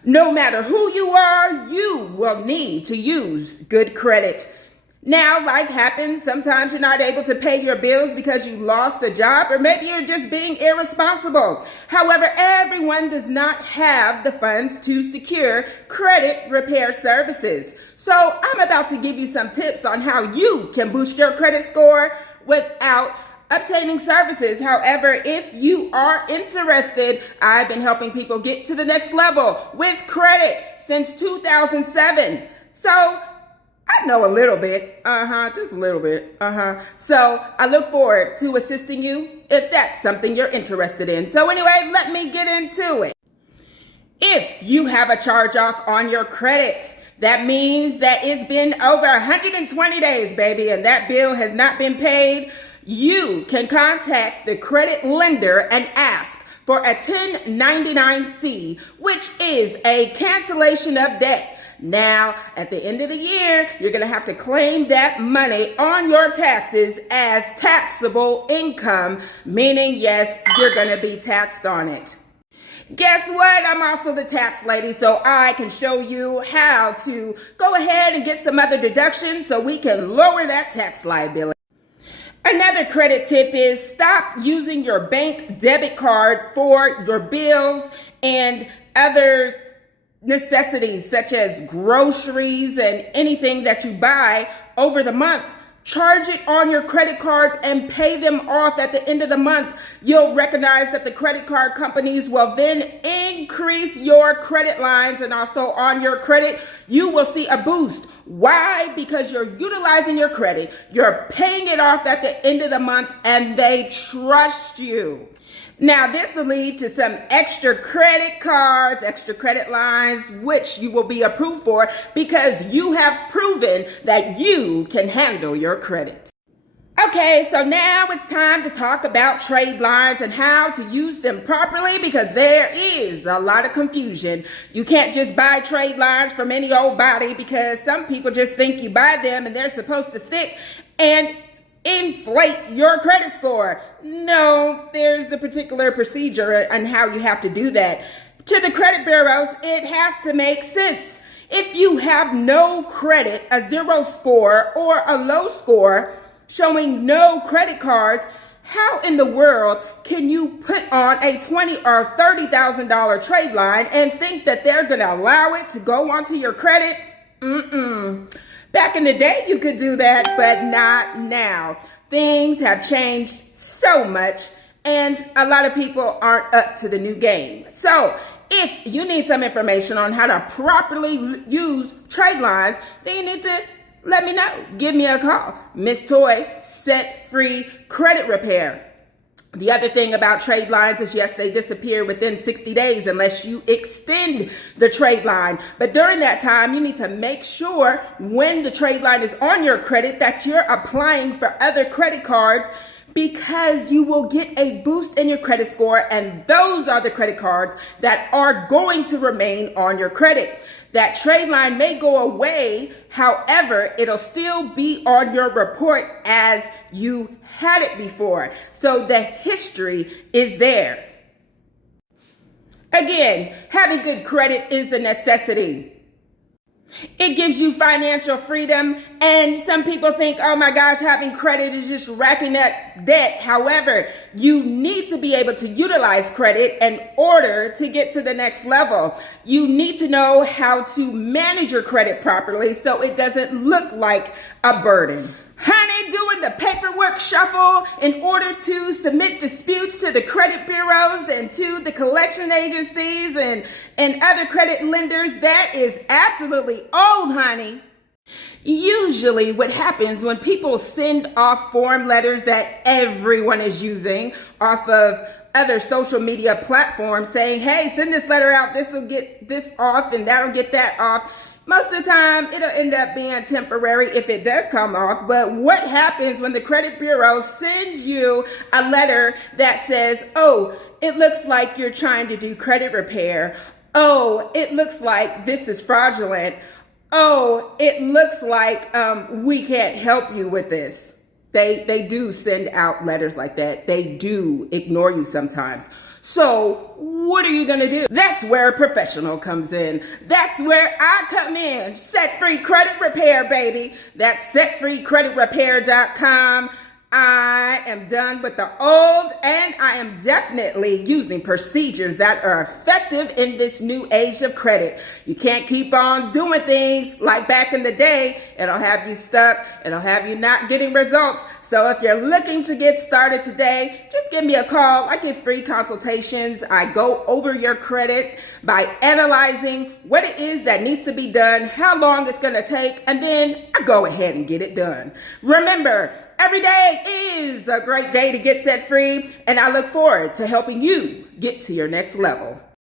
No matter who you are, you will need to use good credit. Now, life happens. Sometimes you're not able to pay your bills because you lost a job, or maybe you're just being irresponsible. However, everyone does not have the funds to secure credit repair services. So I'm about to give you some tips on how you can boost your credit score without obtaining services. However, if you are interested, I've been helping people get to the next level with credit since 2007. So I know a little bit, just a little bit, So I look forward to assisting you if that's something you're interested in. So anyway, let me get into it. If you have a charge off on your credit, that means that it's been over 120 days, baby, and that bill has not been paid, you can contact the credit lender and ask for a 1099-C, which is a cancellation of debt. Now, at the end of the year, you're going to have to claim that money on your taxes as taxable income, meaning, yes, you're going to be taxed on it. Guess what? I'm also the tax lady, so I can show you how to go ahead and get some other deductions so we can lower that tax liability. Another credit tip is stop using your bank debit card for your bills and other necessities such as groceries and anything that you buy over the month. Charge it on your credit cards and pay them off at the end of the month. You'll recognize that the credit card companies will then increase your credit lines, and also on your credit, you will see a boost. Why? Because you're utilizing your credit, you're paying it off at the end of the month, and they trust you. Now, this will lead to some extra credit cards, extra credit lines, which you will be approved for because you have proven that you can handle your credit. Okay, so now it's time to talk about trade lines and how to use them properly because there is a lot of confusion. You can't just buy trade lines from any old body because some people just think you buy them and they're supposed to stick and inflate your credit score. No, there's a particular procedure on how you have to do that. To the credit bureaus, it has to make sense. If you have no credit, a 0 score or a low score showing no credit cards, how in the world can you put on a $20,000 or $30,000 trade line and think that they're going to allow it to go onto your credit? Back in the day, you could do that, but not now. Things have changed so much, and a lot of people aren't up to the new game. So if you need some information on how to properly use trade lines, then you need to let me know. Give me a call. Miss Toy, Set Free Credit Repair. The other thing about trade lines is, yes, they disappear within 60 days unless you extend the trade line. But during that time, you need to make sure when the trade line is on your credit that you're applying for other credit cards because you will get a boost in your credit score, and those are the credit cards that are going to remain on your credit. That trade line may go away, however, it'll still be on your report as you had it before. So the history is there. Again, having good credit is a necessity. It gives you financial freedom, and some people think, oh my gosh, having credit is just racking up debt. However, you need to be able to utilize credit in order to get to the next level. You need to know how to manage your credit properly so it doesn't look like a burden. Honey, doing the paperwork shuffle in order to submit disputes to the credit bureaus and to the collection agencies and other credit lenders, that is absolutely old, honey. Usually what happens when people send off form letters that everyone is using off of other social media platforms saying, hey, send this letter out, this will get this off and that'll get that off. Most of the time, it'll end up being temporary if it does come off. But what happens when the credit bureau sends you a letter that says, oh, it looks like you're trying to do credit repair. Oh, it looks like this is fraudulent. Oh, it looks like we can't help you with this. They do send out letters like that. They do ignore you sometimes. So what are you going to do? That's where a professional comes in. That's where I come in. Set Free Credit Repair, baby. That's setfreecreditrepair.com. I am done with the old, and I am definitely using procedures that are effective in this new age of credit. You can't keep on doing things like back in the day. It'll have you stuck. It'll have you not getting results. So if you're looking to get started today, just give me a call. I give free consultations. I go over your credit by analyzing what it is that needs to be done, how long it's going to take, and then I go ahead and get it done. Remember, every day is a great day to get set free, and I look forward to helping you get to your next level.